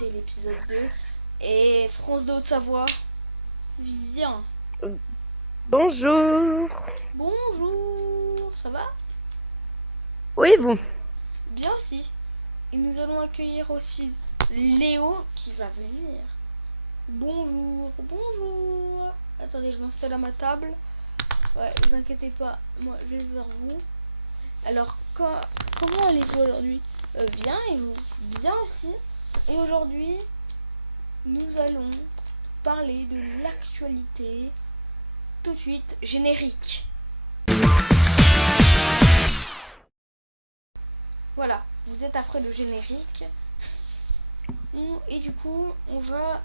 écouter l'épisode 2. Et France de Haute-Savoie, viens. Bonjour. Bonjour, ça va? Oui, vous. Bien aussi. Et nous allons accueillir aussi Léo qui va venir. Bonjour, bonjour. Attendez, je m'installe à ma table. Ouais, vous inquiétez pas, moi je vais vers vous. Alors, comment allez-vous aujourd'hui? Bien, et vous? Bien aussi. Et aujourd'hui, nous allons parler de l'actualité. Tout de suite, générique. Voilà, vous êtes après le générique. Et du coup, on va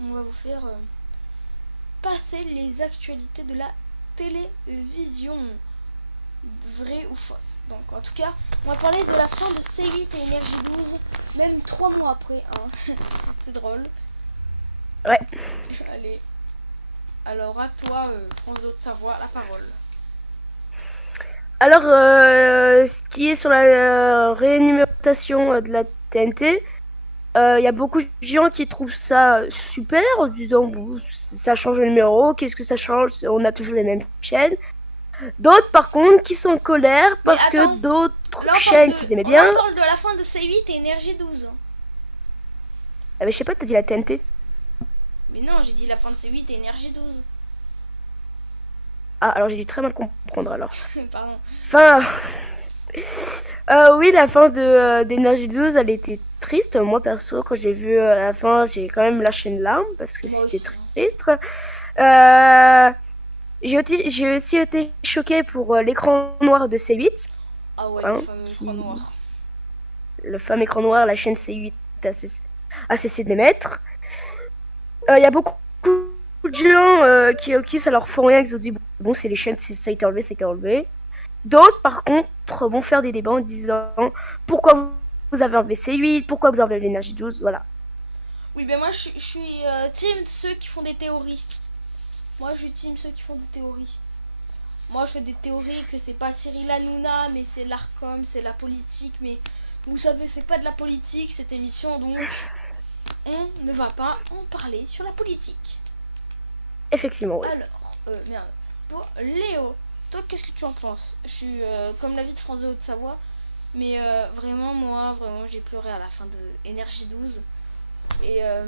vous faire passer les actualités de la télévision. Vrai ou fausse. Donc en tout cas, on va parler de la fin de C8 et Énergie 12, même 3 mois après. Hein. C'est drôle. Ouais. Allez, alors à toi, France de Haute-Savoie, la parole. Alors, ce qui est sur la rénumération de la TNT, il y a beaucoup de gens qui trouvent ça super, en disant bon, ça change le numéro, qu'est-ce que ça change? On a toujours les mêmes chaînes. D'autres, par contre, qui sont en colère Mais parce que attends, d'autres là chaînes qu'ils aimaient on bien. parle de la fin de C8 et Énergie 12. Ah, mais je sais pas, t'as dit la TNT. Mais non, j'ai dit la fin de C8 et Énergie 12. Ah, alors j'ai dû très mal comprendre alors. Pardon. Enfin, oui, la fin de d'Energy 12, elle était triste. Moi, perso, quand j'ai vu la fin, j'ai quand même lâché une larme parce que Moi c'était aussi. Hein. triste. Euh, j'ai aussi été choquée pour l'écran noir de C8, Ah ouais, le hein, fameux écran qui, noir. le fameux écran noir, la chaîne C8 a cessé d'émettre. Il y a beaucoup de gens qui ça leur fait rien, qui se disent bon, c'est les chaînes, ça a été enlevé, ça a été enlevé. D'autres, par contre, vont faire des débats en disant pourquoi vous avez enlevé C8, pourquoi vous avez enlevé l'énergie 12, voilà. Oui, ben moi je suis team ceux qui font des théories. Moi je suis team ceux qui font des théories. Moi je fais des théories que c'est pas Cyril Hanouna, mais c'est l'ARCOM, c'est la politique. Mais vous savez, c'est pas de la politique cette émission, donc on ne va pas en parler sur la politique. Effectivement, oui. Alors, merde. Bon, Léo, toi qu'est-ce que tu en penses? Je suis comme la vie de France de Haute-Savoie, mais vraiment, moi, vraiment, j'ai pleuré à la fin de Énergie 12. Et, euh,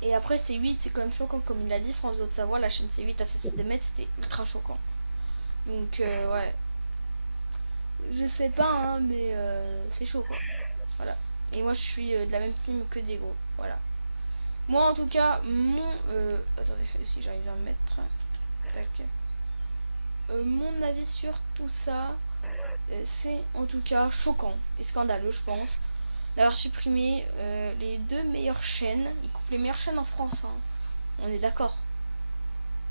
et après, C8, c'est quand même choquant. Comme il l'a dit, France de Haute-Savoie, la chaîne C8 à cessé d'émettre, c'était ultra choquant. Donc, ouais. Je sais pas, hein, mais c'est chaud, quoi. Voilà. Et moi, je suis de la même team que Diego. Voilà. Moi, en tout cas, attendez, si j'arrive à me mettre. Tac. Mon avis sur tout ça, c'est en tout cas choquant et scandaleux, je pense, d'avoir supprimé les deux meilleures chaînes. Ils coupent les meilleures chaînes en France, hein. On est d'accord.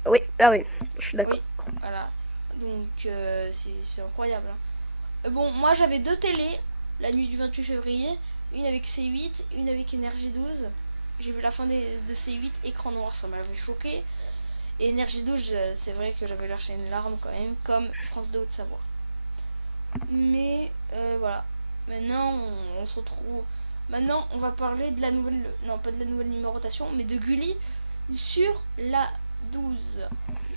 Oui, ah oui, je suis d'accord. Oui, voilà. Donc, c'est incroyable. Hein. Bon, moi j'avais deux télés la nuit du 28 février, une avec C8, une avec Énergie 12. J'ai vu la fin de C8, écran noir, ça m'avait choqué. Et Énergie 12, c'est vrai que j'avais lâché une larme quand même, comme France 2 Haute-Savoie. Mais voilà. Maintenant, on se retrouve. Maintenant, on va parler de la nouvelle. Non, pas de la nouvelle numérotation, mais de Gulli sur la 12.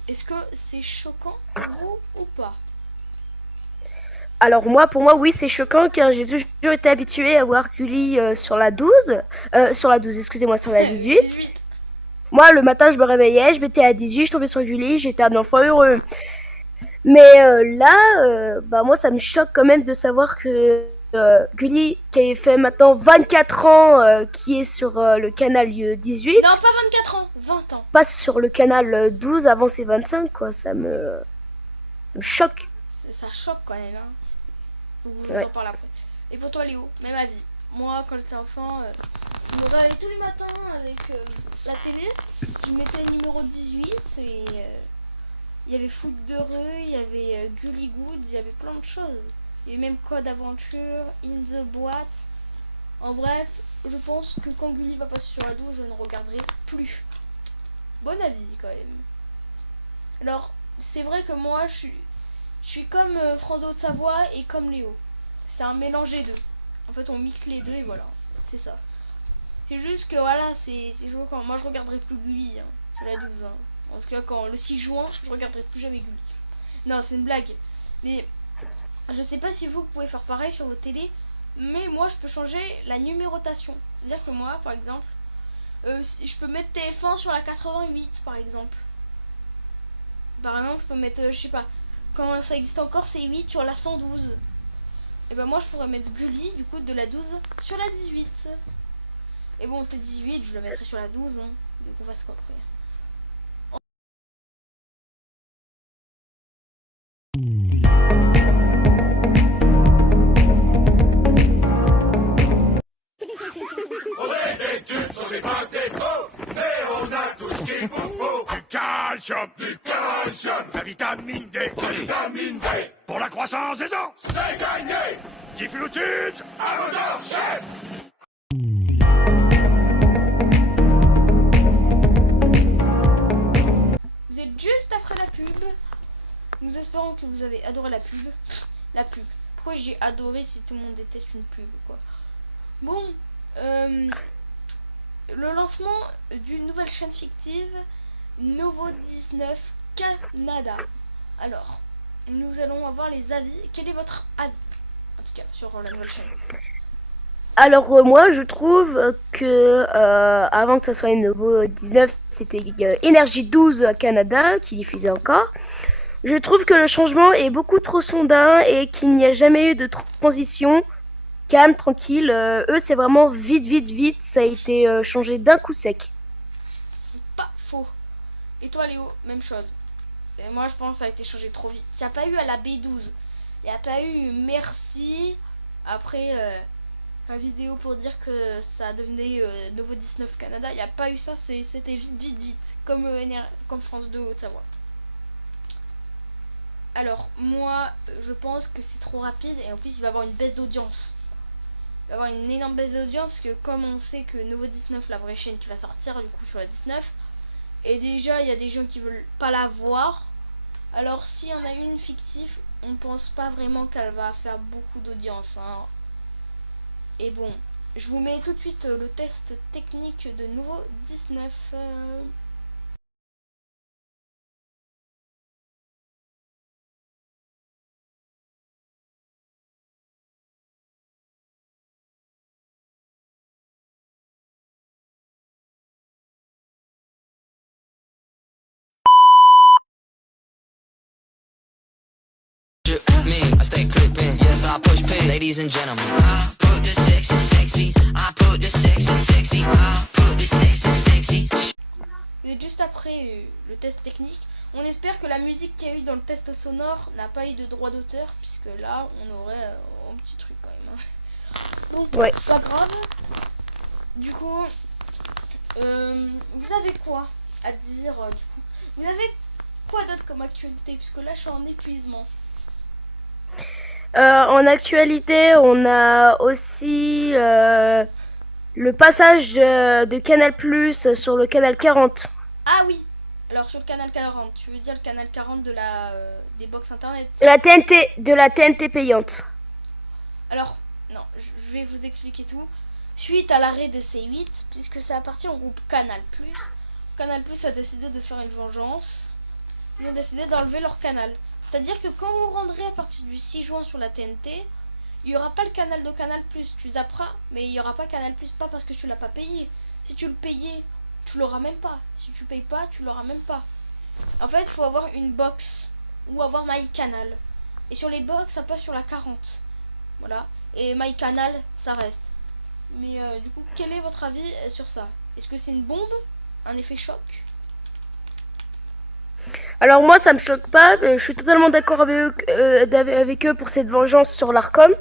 Est-ce que c'est choquant pour vous ou pas? Alors moi, pour moi, oui, c'est choquant car j'ai toujours été habituée à voir Gulli sur la 12, excusez-moi, sur la 18. 18. Moi, le matin, je me réveillais, je mettais à 18, je tombais sur Gulli, j'étais un enfant heureux. Mais là, bah moi, ça me choque quand même de savoir que Gulli, qui a fait maintenant 24 ans, qui est sur le canal Non, 18, pas 24 ans, 20 ans. passe sur le canal 12 avant ses 25, quoi. Ça me choque. Ça choque quand même. Hein. Je vous en Ouais. parle après. Et pour toi, Léo, même avis. Moi, quand j'étais enfant, je me réveillais tous les matins avec la télé. Je mettais le numéro 18 et il y avait Foot de rue, il y avait Gully Good, il y avait plein de choses. Il y avait même Code Aventure, In the Boîte. En bref, je pense que quand Gully va passer sur la 12, je ne regarderai plus. Bon avis quand même. Alors, c'est vrai que moi, je suis comme France de Haute-Savoie et comme Léo. C'est un mélange des deux. En fait, on mixe les deux et voilà. C'est ça. C'est juste que voilà, c'est joué quand. Moi, je regarderai plus Gulli hein, sur la 12. Hein. En tout cas, quand le 6 juin, je regarderai plus jamais Gulli. Non, c'est une blague. Mais je sais pas si vous pouvez faire pareil sur votre télé. Mais moi, je peux changer la numérotation. C'est-à-dire que moi, par exemple, je peux mettre TF1 sur la 88, par exemple. Par exemple, je peux mettre, je sais pas, quand ça existe encore, c'est 8 sur la 112. Et ben moi, je pourrais mettre Gulli, du coup, de la 12 sur la 18. Et bon, peut-être 18, je le mettrai sur la 12. Hein. Donc on fasse quoi après. On est des tubes sur les bacs des pots, mais on a tout ce qu'il vous faut. Du calcium, la vitamine D, pour la croissance des os. C'est gagné. Qui plus tubes à vos ordres, chef. Vous êtes juste après la pub. Nous espérons que vous avez adoré la pub. La pub. Pourquoi j'ai adoré si tout le monde déteste une pub quoi. Bon, le lancement d'une nouvelle chaîne fictive, Novo 19 Canada. Alors, nous allons avoir les avis. Quel est votre avis, en tout cas, sur la nouvelle chaîne? Alors moi je trouve que avant que ça soit une Novo 19, c'était Énergie 12 Canada qui diffusait encore. Je trouve que le changement est beaucoup trop soudain et qu'il n'y a jamais eu de transition calme, tranquille. Eux c'est vraiment vite, ça a été changé d'un coup sec. Pas faux. Et toi Léo, même chose. Et moi je pense que ça a été changé trop vite. Il n'y a pas eu à la B12. Il n'y a pas eu merci. Après la vidéo pour dire que ça devenait Novo 19 Canada. Il n'y a pas eu ça. C'était vite. Comme France 2 Haute-Savoie. Alors moi je pense que c'est trop rapide. Et en plus il va y avoir une baisse d'audience. Il va y avoir une énorme baisse d'audience. Parce que comme on sait que Novo 19, la vraie chaîne qui va sortir du coup sur la 19. Et déjà il y a des gens qui veulent pas la voir. Alors s'il y en a une fictive, on pense pas vraiment qu'elle va faire beaucoup d'audience. Hein. Et bon, je vous mets tout de suite le test technique de Novo 19. Me, I stay clipping, yes I push pay. Ladies and gentlemen, I put the sexy, I put the sexy, I put the sexy. Vous êtes juste après le test technique. On espère que la musique qu'il y a eu dans le test sonore n'a pas eu de droit d'auteur, puisque là on aurait un petit truc quand même. Hein. Donc Ouais. pas grave. Du coup, vous avez quoi à dire du coup? Vous avez quoi d'autre comme actualité, puisque là je suis en épuisement. En actualité, on a aussi le passage de Canal Plus sur le canal 40. Ah oui. Alors sur le canal 40, tu veux dire le canal 40 de la des box internet? De la TNT payante. Alors, non, je vais vous expliquer tout. Suite à l'arrêt de C8, puisque ça appartient au groupe Canal+, Canal+ a décidé de faire une vengeance. Ils ont décidé d'enlever leur canal. C'est-à-dire que quand vous rendrez à partir du 6 juin sur la TNT, il n'y aura pas le canal de Canal+. Tu zapperas, mais il n'y aura pas Canal+, pas parce que tu l'as pas payé. Si tu le payais, tu l'auras même pas. Si tu payes pas, tu l'auras même pas. En fait, il faut avoir une box ou avoir MyCanal. Et sur les box, ça passe sur la 40. Voilà. Et MyCanal, ça reste. Mais du coup, quel est votre avis sur ça? Est-ce que c'est une bombe? Un effet choc? Alors moi, ça me choque pas. Je suis totalement d'accord avec eux pour cette vengeance sur l'Arcom.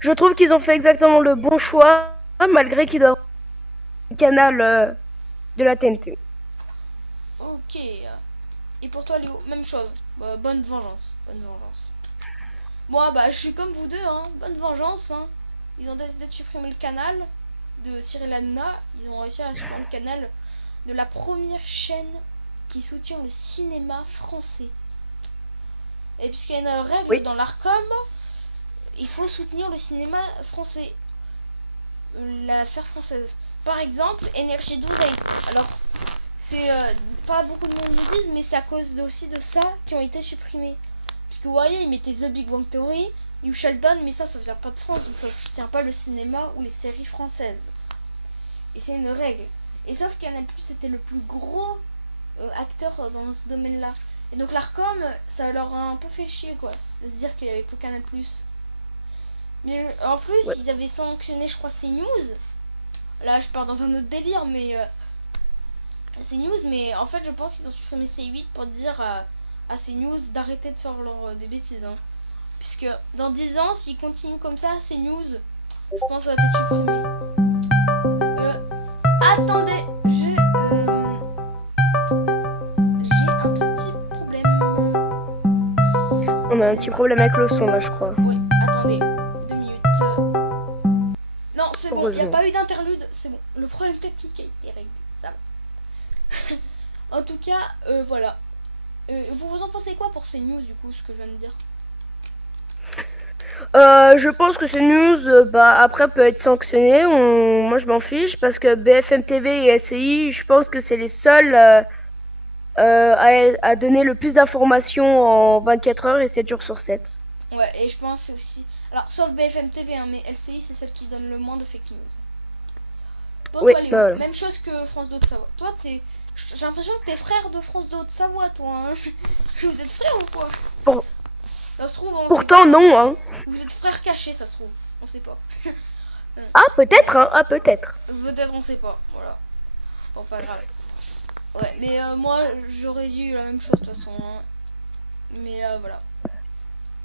Je trouve qu'ils ont fait exactement le bon choix, malgré qu'ils doivent le canal de la TNT. Ok. Et pour toi, Léo, même chose. Bonne vengeance. Bonne vengeance. Moi, bah, je suis comme vous deux, hein. Bonne vengeance, hein. Ils ont décidé de supprimer le canal de Cyril Hanouna. Ils ont réussi à supprimer le canal de la première chaîne qui soutient le cinéma français. Et puisqu'il y a une règle Oui. dans l'ARCOM, il faut soutenir le cinéma français. la faire française. Par exemple, Énergie 12 alors c'est pas beaucoup de monde le disent, mais c'est à cause aussi de ça qui ont été supprimés. Parce que vous voyez, ils mettaient The Big Bang Theory, You Sheldon, mais ça vient pas de France, donc ça soutient pas le cinéma ou les séries françaises. Et c'est une règle. Et sauf Canal Plus c'était le plus gros acteur dans ce domaine-là. Et donc l'Arcom, ça leur a un peu fait chier quoi, de se dire qu'il y avait plus Canal Plus. Mais en plus, Ouais. ils avaient sanctionné, je crois, CNews. Là, je pars dans un autre délire, mais CNews. Mais en fait, je pense qu'ils ont supprimé C8 pour dire à CNews d'arrêter de faire des bêtises. Hein. Puisque dans 10 ans, s'ils continuent comme ça, CNews, je pense que ça va être supprimé. Attendez, j'ai un petit problème. On a un petit problème avec le son là, je crois. Oui, attendez, 2 minutes. Non, c'est bon, il n'y a Heureusement. pas eu d'interlude, c'est bon. Le problème technique a été réglé, ça va. En tout cas, voilà. Vous en pensez quoi pour ces news, du coup, ce que je viens de dire? Je pense que ce news, bah, après, peut être sanctionné. Moi, je m'en fiche parce que BFM TV et SCI, je pense que c'est les seuls à donner le plus d'informations en 24 heures et 7 jours sur 7. Ouais, et je pense aussi... Alors, sauf BFM TV, hein, mais LCI, c'est celle qui donne le moins de fake news. Donc, Oui, voilà, voilà. même chose que France 2 de Savoie. Toi, j'ai l'impression que t'es frère de France 2 de Savoie, toi. Hein. Vous êtes frères ou quoi? Pour- Ça se trouve, on Pourtant, sait pas. non, hein. Vous êtes frères cachés, ça se trouve. On sait pas. Ah, peut-être, hein. Ah, peut-être. Peut-être, on sait pas. Voilà. Bon, pas grave. Ouais, mais moi, j'aurais dit la même chose de toute façon. Hein. Mais voilà.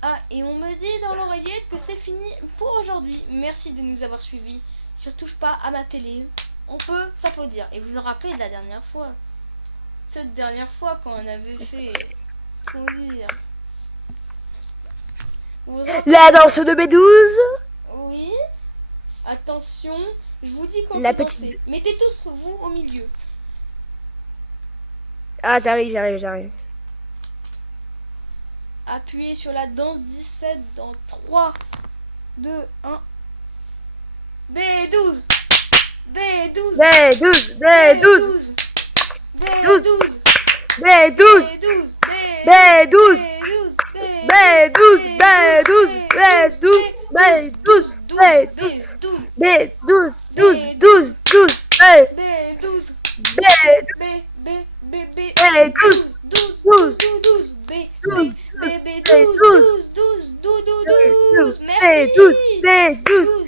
Ah, et on me dit dans l'oreillette que c'est fini pour aujourd'hui. Merci de nous avoir suivis. Je touche pas à ma télé. On peut s'applaudir. Et vous en rappelez de la dernière fois. Cette dernière fois quand on avait fait... Comment dire? Vous vous en rappelez? La danse de B12. Oui. Attention. Je vous dis qu'on La peut petite- danser. Mettez tous vous au milieu. Ah, j'arrive. Appuyez sur la danse 17 dans 3, 2, 1. B12 B12 B12, B12, B12 B12, B12 B12, B12 B12, B12, B12, B12, B12, B12, 12, 12, 12, B12 B, B B B B B12, 12 12, 12 B douze, B B B12, 12 12 12 12 12 B12, Merci B12,